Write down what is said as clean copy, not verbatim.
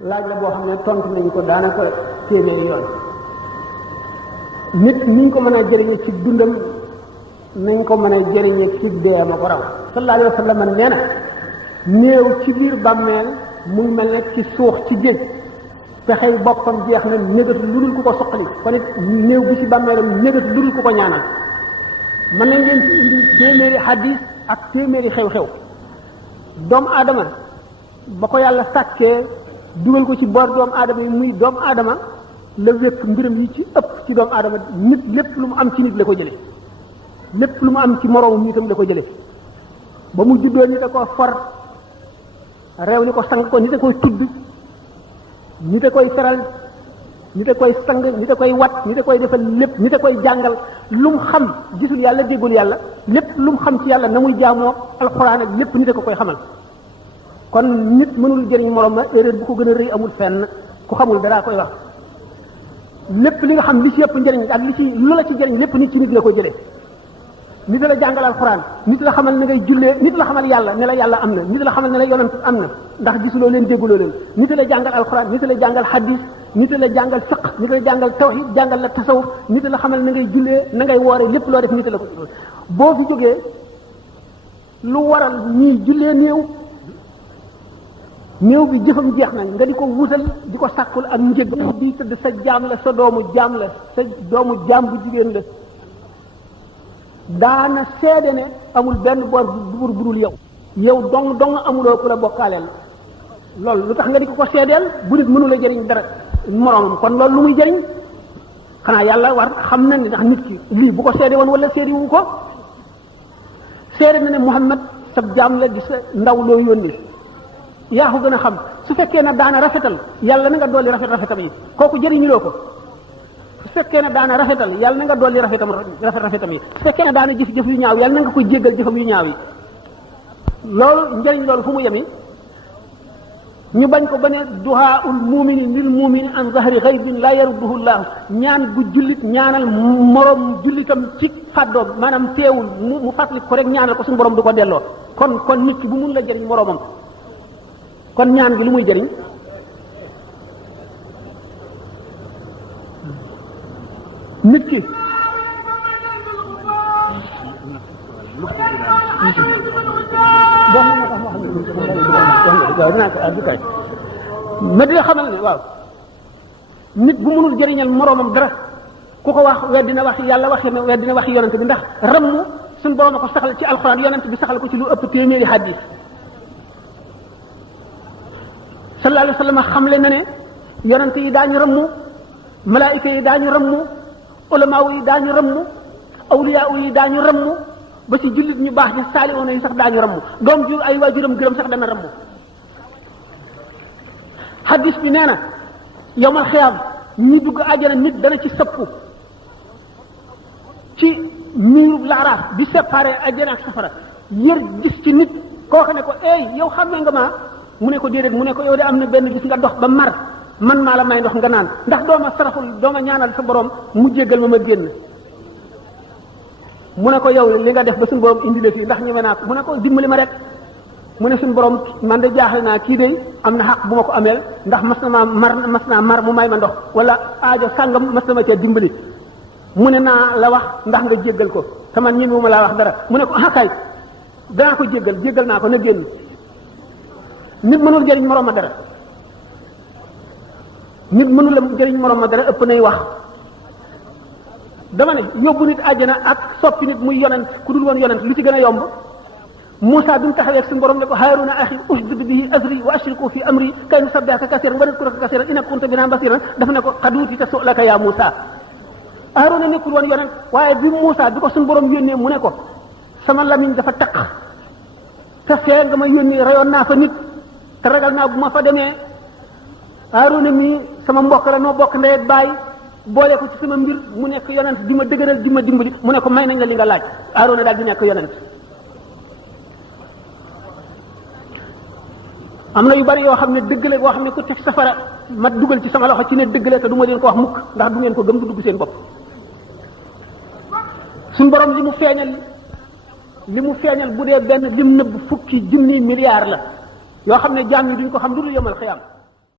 laaj la boo xam ne tontu nañ ko daanaka téeméeri yoon. nit niñ ko mën a jëriñe ci dundam nañ ko mën a jëriñe ci deema ko raw sallallahu alayhi wa sallam nee na néew ci biir bàmmeel mu ngi mel ne ci suux ci géej pexey boppam jeex na négatu lu dul ku ko soqali kon it néew bi ci bàmmeelam négatu lu dul ku ko ñaanal. mën nañ leen ci indi téeméeri hadis ak téeméeri xew-xew. doomu aadama ba ko yàlla sàkkee dugal ko ci boor doomu aadama yi muy doomu aadama la wékk mbiram yi ci ëpp ci doomu aadama nit lépp lu mu am ci nit la ko jële lépp lu mu am ci moroomu nitam la ko jële ba mu juddoo nit a ko for réew ni ko sang ko nit a koy tudd nit a koy teral nit a koy sang nit a koy wat nit a koy defal lépp nit a koy jàngal lu mu xam gisul yàlla déggul yàlla lépp lu mu xam ci yàlla na muy jaamoo alxuraan ak lépp nit a ko koy xamal kon nit mënul jëriñ moroom ma erreur bu ko gën a rëy amul fenn ku xamul dara koy wax lépp li nga xam li ci yëpp njëriñ ak li ci lu la ci jëriñ lépp nit ci nit la ko jëlee nit la jàngal alxuraan nit la xamal ne ngay jullee nit la xamal yàlla ne la yàlla am na nit la xamal ne la yonent am na ndax gisuloo leen dégguloo leen nit la jàngal alxuraan nit la jàngal hadis nit la jàngal fiq nit la jàngal tawhid jàngal la tasawuf nit la xamal na ngay jullee na ngay woore lépp loo def nit la ko boo fi jógee lu waral ñii jullee néew bi jëfam jeex nañ nga di ko wutal di ko sàkkul ak njëg di tëdd sa jaam la sa doomu jaam la sa doomu jaam bu jigéen la daana seede ne amul benn bor bu budul yow dong amuloo ku la bokkaaleel loolu lu tax nga di ko seedeel bu nit mënu la jëriñ dara moroomam kon loolu lu muy jëriñ xanaa yàlla war xam na ni ndax nit ki lii bu ko seede woon wala seede wu ko seede na ne Muhammad sa jaam la di sa ndaw loo yónni yaa ko gën a xam su fekkee ne daana rafetal yàlla na nga dolli rafetam yi kooku jëriñuloo ko su fekkee ne daana rafetal yàlla na nga dolli rafetam yi su fekkee ne daana jëf yu ñaaw yàlla na nga koy jéggal jëfam yu ñaaw yi loolu njëriñ loolu fu mu yemi ñu bañ ko ba ne duhaa'ul mu'mini lil mu'mini an zahri ghaybin la yarudduhu llahu ñaan bu jullit ñaanal moroom jullitam ci fàddoom maanaam teewul mu fàttali ko rek ñaanal ko suñu borom du ko delloo kon nit ki bu mun la jëriñ moroomam kon ñaan gi lu muy jëriñ nit ki ma di xamal ne waaw nit bu mënul jëriñal moroomam dara ku ko wax weddina wax yàlla wax weddina wax yonent bi ndax rammu suñu borom a ko saxal ci alxuraan yonent bi saxal ko ci lu ëpp téeméeri hadis sallallahu alayhi wa sallam xamle na ne yonent yi daañu rammu malaayika yi daañu rammu ulamaaw yi daañu rammu awliyaa yi daañu rammu ba ci jullit ñu baax di saalihoona yi sax daañu rammu doom jur ay waajuram gërëm sax dana rammu hadis bi nee na yowmal xiyaam ñi dugg àjjana nit dana ci sëppu ci miirub laaraaf bi séparé àjjana ak safara yër gis ci nit koo xam ne ko yow xam nga maa mu ne ko déedéet mu ne ko yow de am na benn gis nga dox ba mar man maa la may ndox nga naan ndax dooma saraxul dooma ñaanal sa borom mu jéggal ma génn mu ne ko yow li nga def ba suñu borom indi léegi ndax ñeme naa ko mu ne ko dimbali ma rek mu ne suñu borom man de jaaxle naa kii de am na xaq bu ma ko ameel ndax mas naa mar mu may ma ndox wala aajo sàngam mas na ma cee dimbali mu ne naa la wax ndax nga jéggal ko te man ñi ma laa wax dara mu ne ko kay danaa ko jéggal naa ko na génn nit mënul jëriñ moroom ma dara nit mënul la jëriñ moroom ma dara ëpp nay wax dama ne yóbbu nit àjjana ak soppi nit muy yonent ku dul woon yonent lu ci gën a yomb Moussa bi mu taxawee ak suñu borom ne ko Haaruna axi ushdud bihi azri wa ashriku fi amri kay nusabbihaka kasiran wa nadhkuraka kasiran innaka kunta bina basiran dafa ne ko qad uutita su'laka ya Moussa Haaruna nekkul woon yonent waaye bi Moussa bi ko suñu borom yónnee mu ne ko sama lamiñ dafa taq te fee nga ma yónnee rayoon naa fa nit te ragal naa bu ma fa demee Haaruna mi sama mbokk la noo bokk ndey ak baay boole ko ci sama mbir mu nekk yonent di ma dëgëral di ma dimbali mu ne ko may nañ la li nga laaj Haaruna daal di nekk yonent am na yu bari yoo xam ne dëgg la boo xam ne ku teg safara ma dugal ci sama loxo ci ne dëgg la te du ma leen ko wax mukk ndax du ngeen ko gëm du dugg seen bopp suñ borom li mu feeñal bu dee benn lim nëbb fukki junni milliards la yoo xam ne jaam ñi duñ ko xam lu dul yomal xiyaam